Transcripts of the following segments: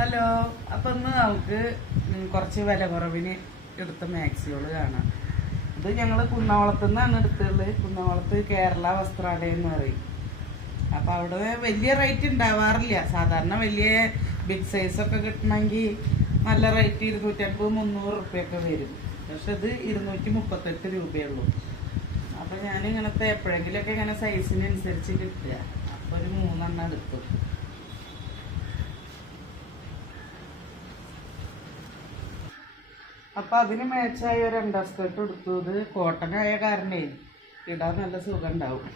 Hello, അപ്പം ഇന്ന് നമുക്ക് കുറച്ച് വില കുറവിന് എടുത്ത മാക്സികൾ കാണാം. ഇത് ഞങ്ങൾ കുന്നംകുളത്തു നിന്നാണ് എടുത്തുള്ളത്. കുന്നംകുളത്ത് കേരള വസ്ത്രാലയം എന്ന് പറയും. അപ്പം അവിടെ വലിയ റേറ്റ് ഉണ്ടാവാറില്ല. സാധാരണ വലിയ ബിഗ് സൈസൊക്കെ കിട്ടണമെങ്കിൽ നല്ല റേറ്റ് 250-300 റുപ്യൊക്കെ വരും. പക്ഷെ ഇത് 238 രൂപയുള്ളൂ. അപ്പം ഞാനിങ്ങനത്തെ എപ്പോഴെങ്കിലുമൊക്കെ ഇങ്ങനെ സൈസിനനുസരിച്ച് കിട്ടുക. അപ്പോൾ ഒരു 3 എടുത്തു. അപ്പം അതിന് മാച്ചായ ഒരു അണ്ടർ സ്കേർട്ട് എടുത്തു. ഇത് കോട്ടൺ ആയ കാരണേ ഇടാൻ നല്ല സുഖം ഉണ്ടാവും.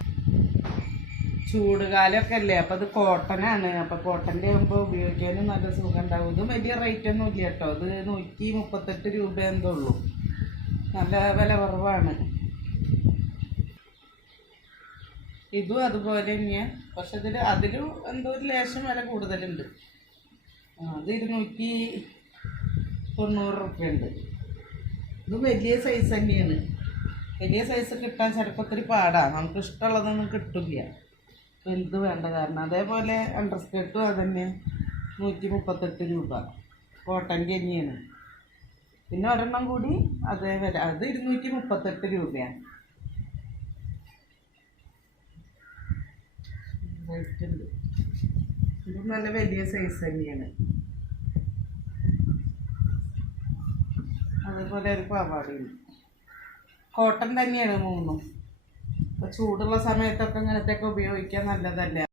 ചൂടുകാലമൊക്കെ അല്ലേ, അപ്പം അത് കോട്ടനാണ്. അപ്പം കോട്ടൻ്റെ ആകുമ്പോൾ ഉപയോഗിക്കാനും നല്ല സുഖം ഉണ്ടാവും. ഇത് വലിയ റേറ്റ് ഒന്നും ഇല്ല കേട്ടോ. ഇത് 138 രൂപ എന്തോ ഉള്ളൂ. നല്ല വില കുറവാണ്. ഇതും അതുപോലെ തന്നെയാണ്. പക്ഷെ അതിലും എന്തോ ഒരു ലേശം വില കൂടുതലുണ്ട്. അത് 290 റുപ്യ ഉണ്ട്. ഇത് വലിയ സൈസ് തന്നെയാണ്. വലിയ സൈസ് കിട്ടാൻ ചിലപ്പോൾ ഒത്തിരി പാടാണ്. നമുക്ക് ഇഷ്ടമുള്ളതൊന്നും കിട്ടില്ല. വലുത് വേണ്ട കാരണം. അതേപോലെ അണ്ടർ സ്കേർട്ടും അത് തന്നെ 138 രൂപ. കോട്ടൻ്റെ തന്നെയാണ്. പിന്നെ ഒരെണ്ണം കൂടി അതേ വില. അത് 238 രൂപയാണ്. റേറ്റ് ഉണ്ട്. ഇത് നല്ല വലിയ സൈസ് തന്നെയാണ്. അതേപോലെ ഒരു പാവാടയും കോട്ടൺ തന്നെയാണ് 3. അപ്പോൾ ചൂടുള്ള സമയത്തൊക്കെ ഇങ്ങനത്തെയൊക്കെ ഉപയോഗിക്കാൻ നല്ലതല്ലേ.